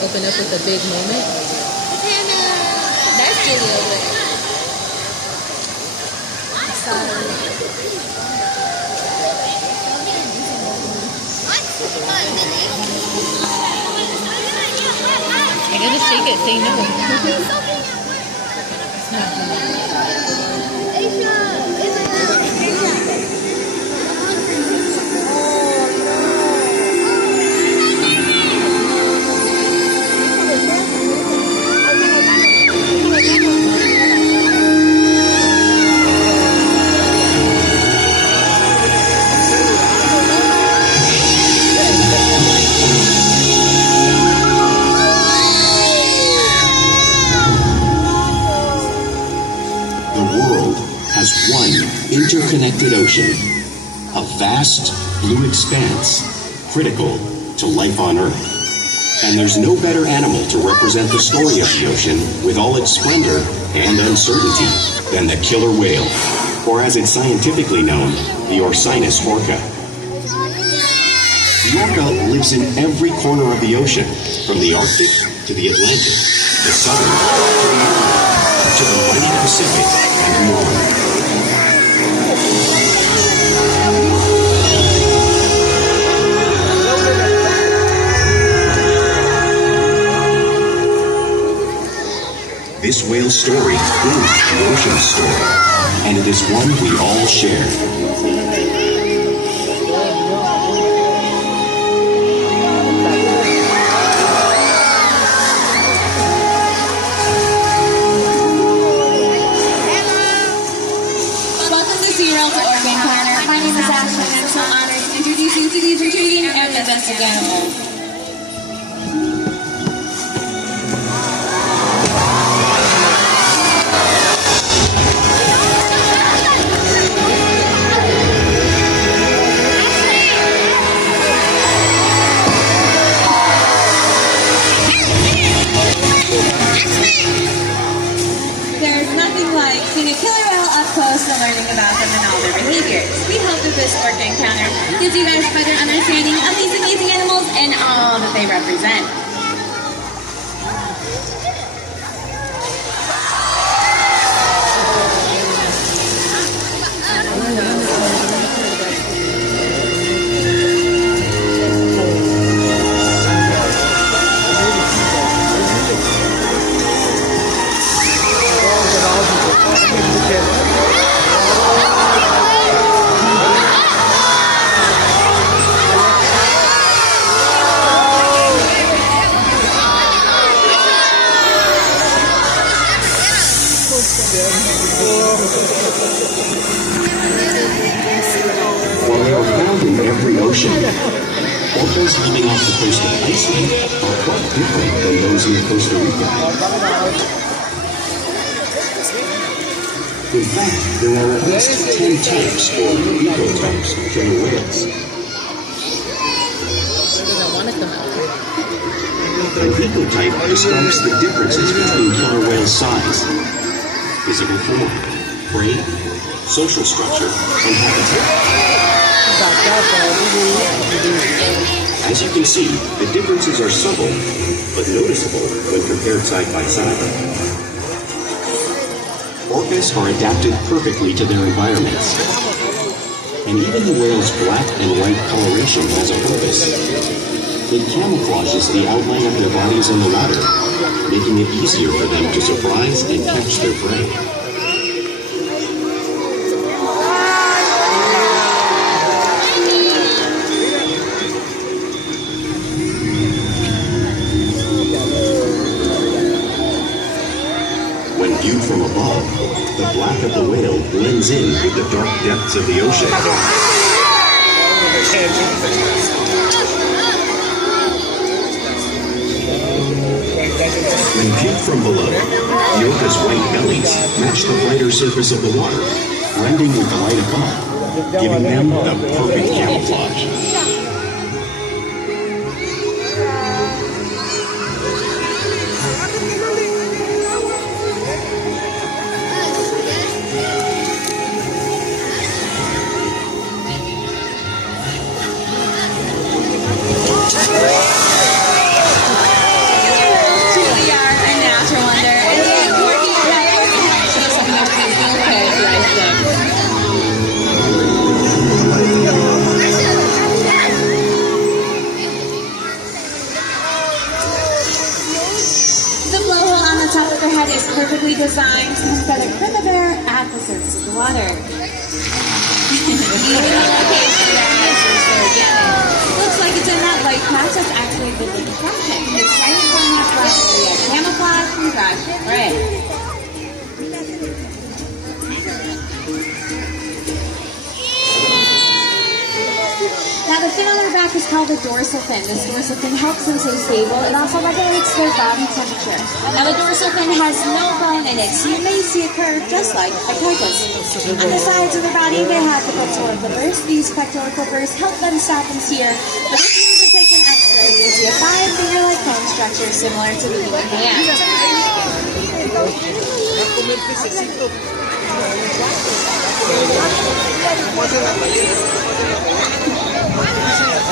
open up with a big moment. That's Julie over there. Sorry. I gotta shake it, say no. It's not interconnected ocean, a vast blue expanse critical to life on Earth. And there's no better animal to represent the story of the ocean with all its splendor and uncertainty than the killer whale, or as it's scientifically known, the Orcinus orca. The orca lives in every corner of the ocean, from the Arctic to the Atlantic, the Southern to the mighty Pacific and beyond. This whale's story is the ocean's story, and it is one we all share. Welcome to SeaWorld to Orca Encounter. My name is Ashley, and I'm so honored to introduce you to these intriguing and majestic animals. Learning about them and all their behaviors. We hope that this Orca Encounter gives you guys further understanding of these amazing animals and all that they represent. While they are found in every ocean, orcas living off the coast of Iceland are quite different than those in Costa Rica. In fact, there are at least 10 types or ecotypes of killer whales. An ecotype describes the differences between killer whales' size, physical form, prey, social structure, and habitat. As you can see, the differences are subtle, but noticeable when compared side by side. Orcas are adapted perfectly to their environments. And even the whale's black and white coloration has a purpose. It camouflages the outline of their bodies in the water, making it easier for them to surprise and catch their prey. When viewed from above, the black of the whale blends in with the dark depths of the ocean. When viewed from below, the orca's white bellies match the brighter surface of the water, blending with the light above, giving them the perfect camouflage. even the location of their answers they're getting. Looks like it's in that white patch. That's actually the diffraction. It's right in front of that black area. Camouflage, refraction. Right. Now the fin on their back is called the dorsal fin. This dorsal fin helps them stay stable. It also regulates their body temperature. Now the dorsal fin has no bone in it, so you may see a curve just like a porpoise. On the sides of the body, they have the pectoral flippers. These pectoral flippers help them stop and steer. But if you were to take an X-ray, you'll see a 5-finger-like bone structure similar to the human hand.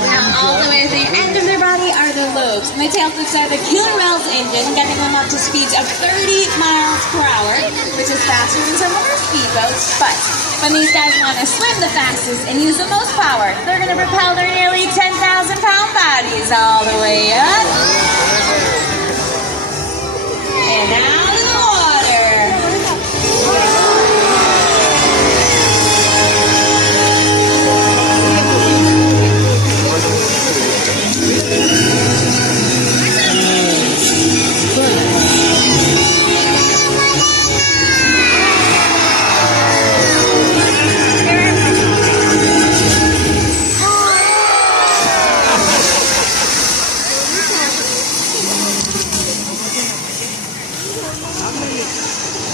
Now, all the way at the end of their body are the lobes. And the tail flips are the killer whale's engine, getting them up to speeds of 30 miles per hour, which is faster than some of our speedboats. But when these guys want to swim the fastest and use the most power, they're going to propel their nearly 10,000-pound bodies all the way up. And out of the water.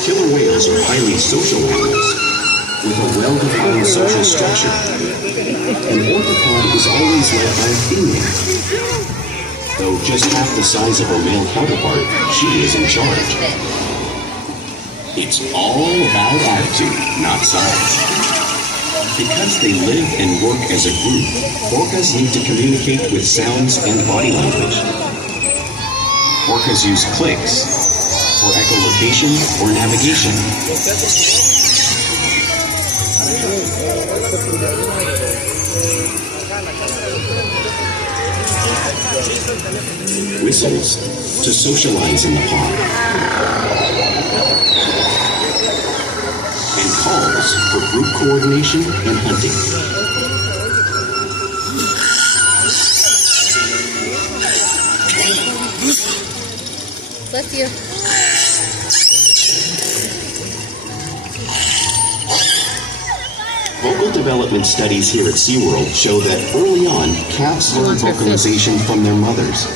Killer whales are highly social animals with a well-defined social structure. An orca pod is always led by a female. Though just half the size of her male counterpart, she is in charge. It's all about attitude, not size. Because they live and work as a group, orcas need to communicate with sounds and body language. Orcas use clicks for echolocation or navigation. Whistles to socialize in the pod. And calls for group coordination and hunting. Bless you. Vocal development studies here at SeaWorld show that early on, cats learn vocalization from their mothers.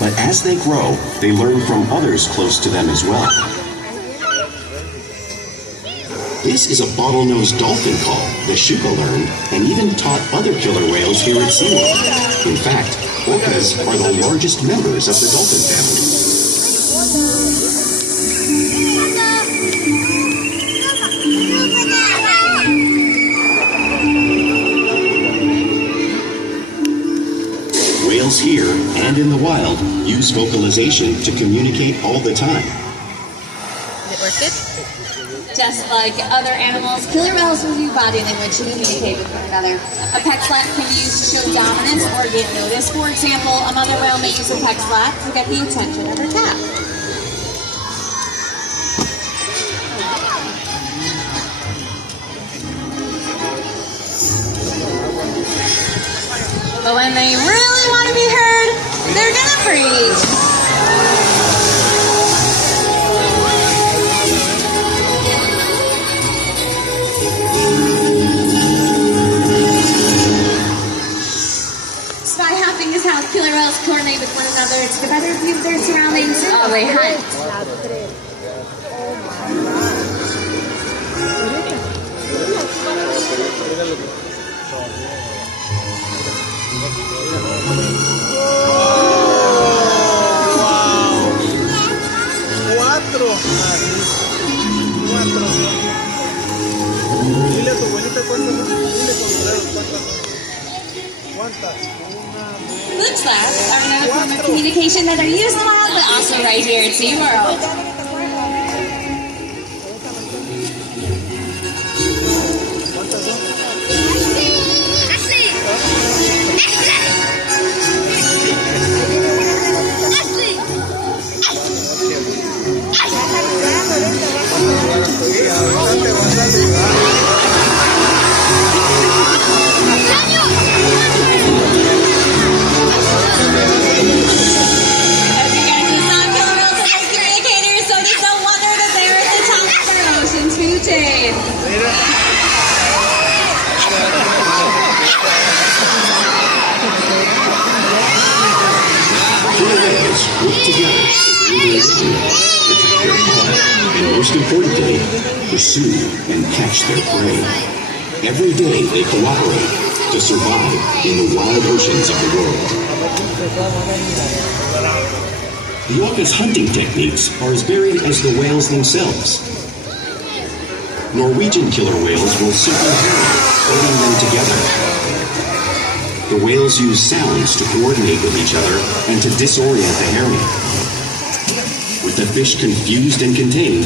But as they grow, they learn from others close to them as well. This is a bottlenose dolphin call that Shuka learned and even taught other killer whales here at SeaWorld. In fact, orcas are the largest members of the dolphin family. Whales here and in the wild use vocalization to communicate all the time. It worked good? Just like other animals, killer whales will use body language to communicate with one another. A peck slap can be used to show dominance or get noticed. For example, a mother whale may use a peck slap to get the attention of her calf. But when they really want to be heard, they're gonna preach. Sky hopping is how killer whales coordinate with one another to get a better view of their surroundings while they hunt. Cuatro. Dile a tu abuelita cuántas son. Dile con los dedos cuántas. Food slabs are another form of communication that are used in the wild, but also right here at SeaWorld. swim, protect their blood, and most importantly, pursue and catch their prey. Every day they cooperate to survive in the wild oceans of the world. The orca's hunting techniques are as varied as the whales themselves. Norwegian killer whales will simply herring, holding them together. The whales use sounds to coordinate with each other and to disorient the herring. With the fish confused and contained,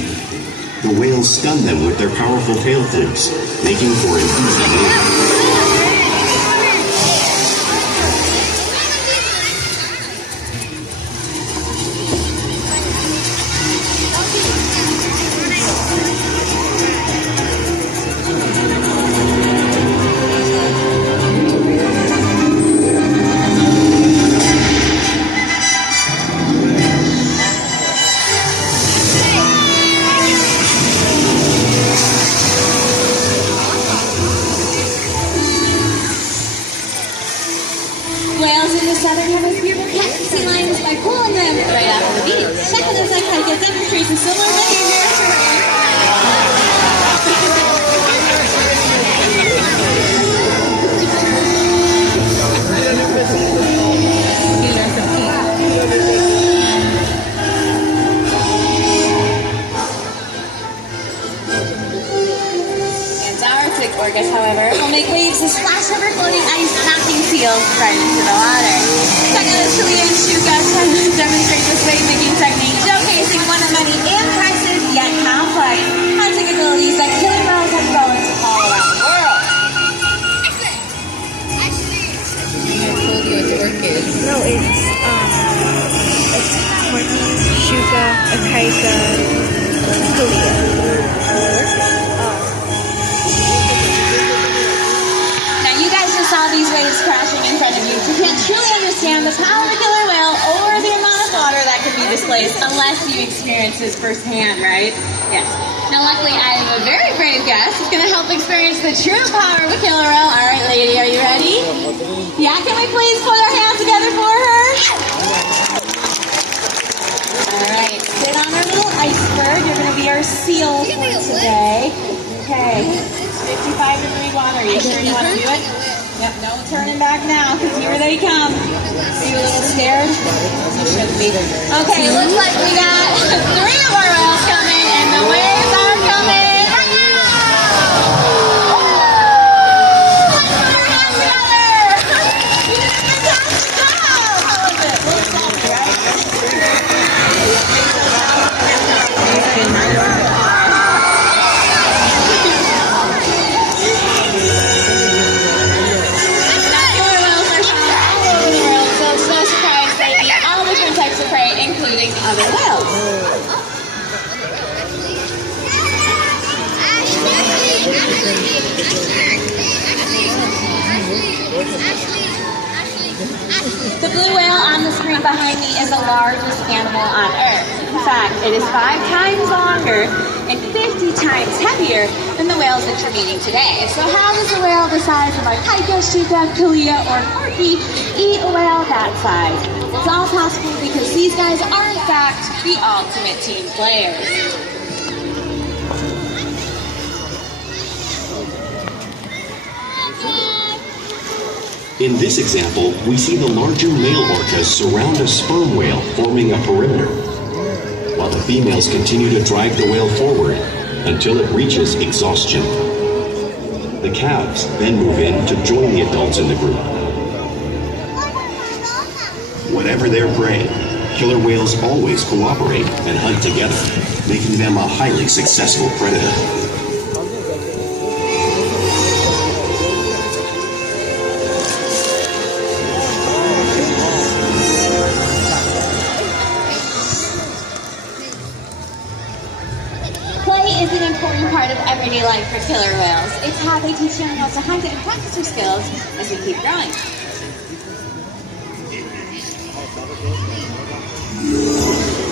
the whales stun them with their powerful tail flukes, making for an easy meal. Whales in the southern hemisphere will catch sea lions by pulling them right off the beach. Check out this hike that demonstrates a similar behavior. Antarctic orcas, however, will make waves to splash over floating ice, knocking seals right into the water. Check out this Chilean shuka demonstrate this wave-making technique, showcasing one of many impressive yet complex hunting abilities that killer whales have developed all around the world. I told you it's orchids. No, it's Shuka, Akaika, Korea. Now you guys just saw these waves crashing in front of you. You can't truly understand the power of a killer whale or the amount of water that can be displaced unless you experience this firsthand, right? Yes. Now luckily I have a very brave guest who's going to help experience the true power of a killer whale. All right, lady, are you ready? Yeah, can we please put our hands together for her? All right, sit on our little iceberg. You're going to be our seal for today. Okay, it's 55-degree water. Are you sure you want to do it? Yep, no turning back now, because here they come. Are you a little scared? You should be. Okay, looks like we got 3 of our whales coming, and the waves are coming. Including other whales. The blue whale on the screen behind me is the largest animal on Earth. In fact, it is 5 times longer and 50 times heavier than the whales that you're meeting today. So how does a whale the size of a pika, shuka, kalia, or corky eat a whale that size? It's all possible because these guys are in fact the ultimate team players. In this example, we see the larger male orcas surround a sperm whale, forming a perimeter, while the females continue to drive the whale forward until it reaches exhaustion. The calves then move in to join the adults in the group. Whatever their prey, killer whales always cooperate and hunt together, making them a highly successful predator. Is an important part of everyday life for killer whales. It's how they teach young whales to hunt and practice their skills as they keep growing.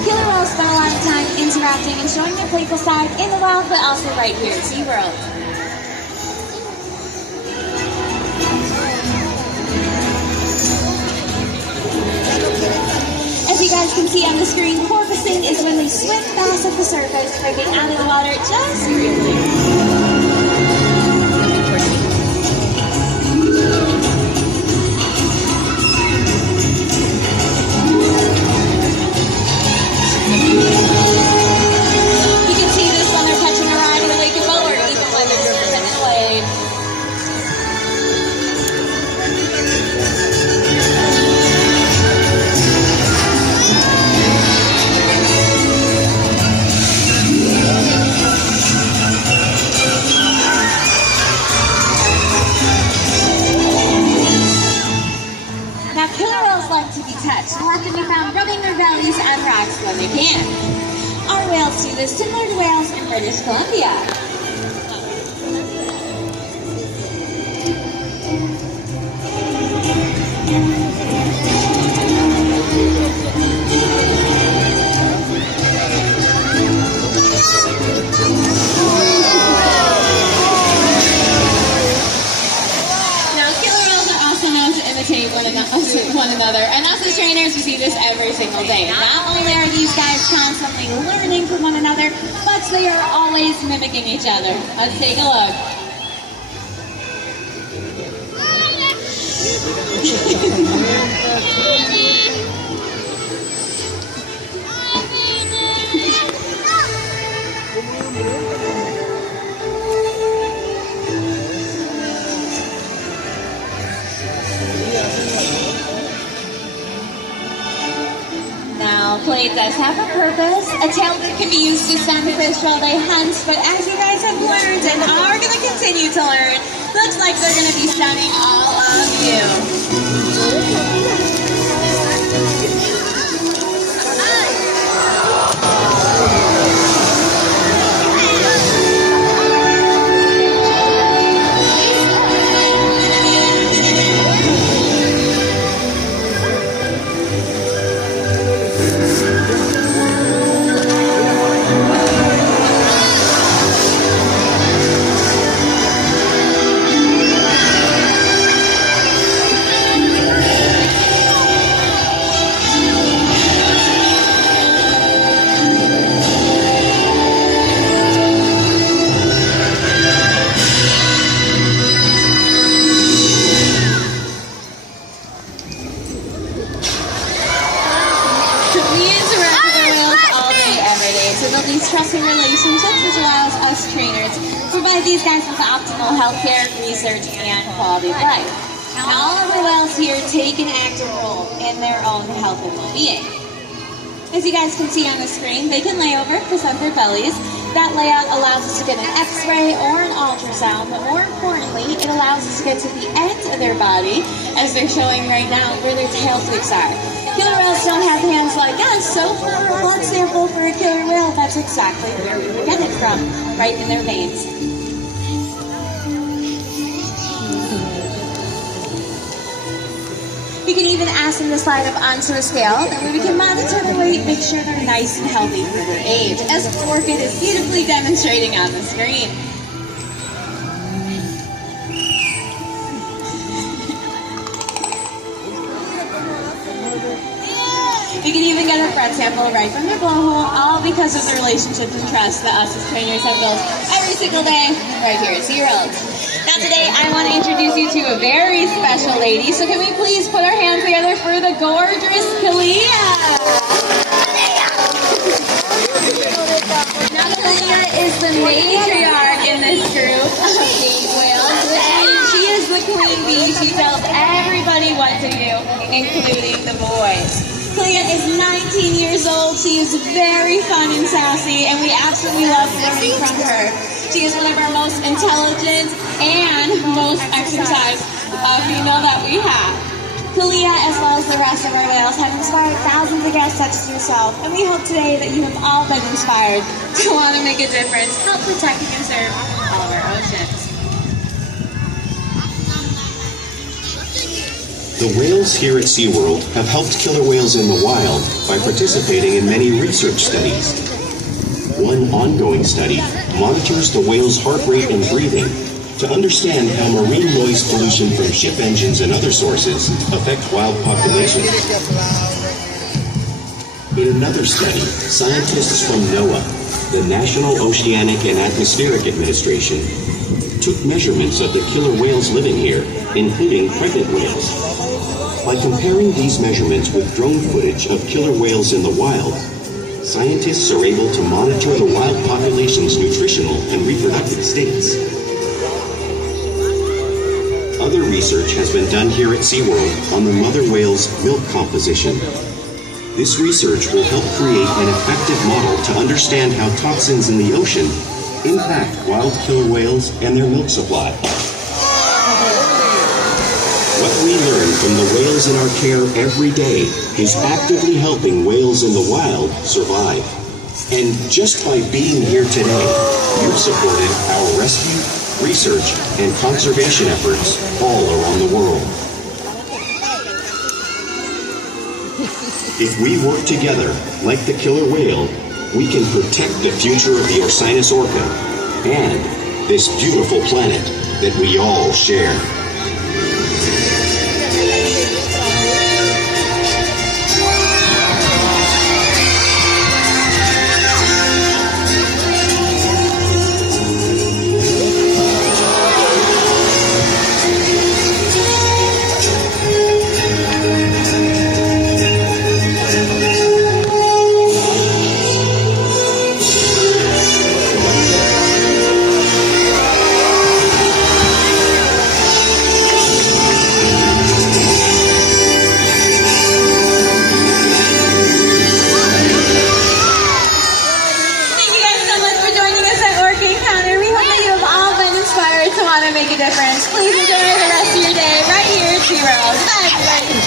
Killer whales spend a lot of time interacting and showing their playful side in the wild, but also right here at SeaWorld. As you guys can see on the screen, porpoising is swim fast at the surface by being out of the water just briefly. You can see this when they're catching a ride in the lake of boat, or even when they're surfing in a wave. Now, killer whales like to be touched and often be found rubbing their bellies on rocks when they can. Our whales do this similar to whales in British Columbia. Now, killer whales are also known to imitate one another, and us as trainers, we see this every single day. Not only are these guys constantly learning from one another, but they are always mimicking each other. Let's take a look. Now, play does have a purpose. A tail can be used to stun fish while they hunt, but as you guys have learned and are going to continue to learn, looks like they're going to be stunning all of you. Trusting relationships, which allows us trainers to provide these guys with optimal healthcare, research, and quality of life. Now, all of the whales here take an active role in their own health and well-being. As you guys can see on the screen, they can lay over, present their bellies. That layout allows us to get an x-ray or an ultrasound, but more importantly, it allows us to get to the end of their body, as they're showing right now, where their tail flukes are. Killer whales don't have hands like us, so for a blood sample for a killer whale, that's exactly where we would get it from, right in their veins. We can even ask them to slide up onto a scale, that way we can monitor their weight, make sure they're nice and healthy for their age, as Orca is beautifully demonstrating on the screen. We can even get a blood sample right from their blowhole, all because of the relationships and trust that us as trainers have built every single day right here at SeaWorld. Now today, I want to introduce you to a very special lady, so can we please put our hands together for the gorgeous Kalia? Now Kalia is the matriarch in this group of baby whales, which means she is the queen bee. She tells everybody what to do, including the boys. Kalia is 19 years old. She is very fun and sassy, and we absolutely love learning from her. She is one of our most intelligent and most exercised female that we have. Kalia, as well as the rest of our whales, have inspired thousands of guests such as yourself, and we hope today that you have all been inspired to want to make a difference, help protect and conserve all of our oceans. The whales here at SeaWorld have helped killer whales in the wild by participating in many research studies. One ongoing study monitors the whale's heart rate and breathing to understand how marine noise pollution from ship engines and other sources affect wild populations. In another study, scientists from NOAA, the National Oceanic and Atmospheric Administration, took measurements of the killer whales living here, including pregnant whales. By comparing these measurements with drone footage of killer whales in the wild, scientists are able to monitor the wild population's nutritional and reproductive states. Other research has been done here at SeaWorld on the mother whale's milk composition. This research will help create an effective model to understand how toxins in the ocean impact wild killer whales and their milk supply. What we learn from the whales in our care every day is actively helping whales in the wild survive. And just by being here today, you've supported our rescue, research, and conservation efforts all around the world. If we work together, like the killer whale, we can protect the future of the Orcinus orca and this beautiful planet that we all share. Make a difference. Please enjoy the rest of your day right here at SeaWorld. Bye, everybody.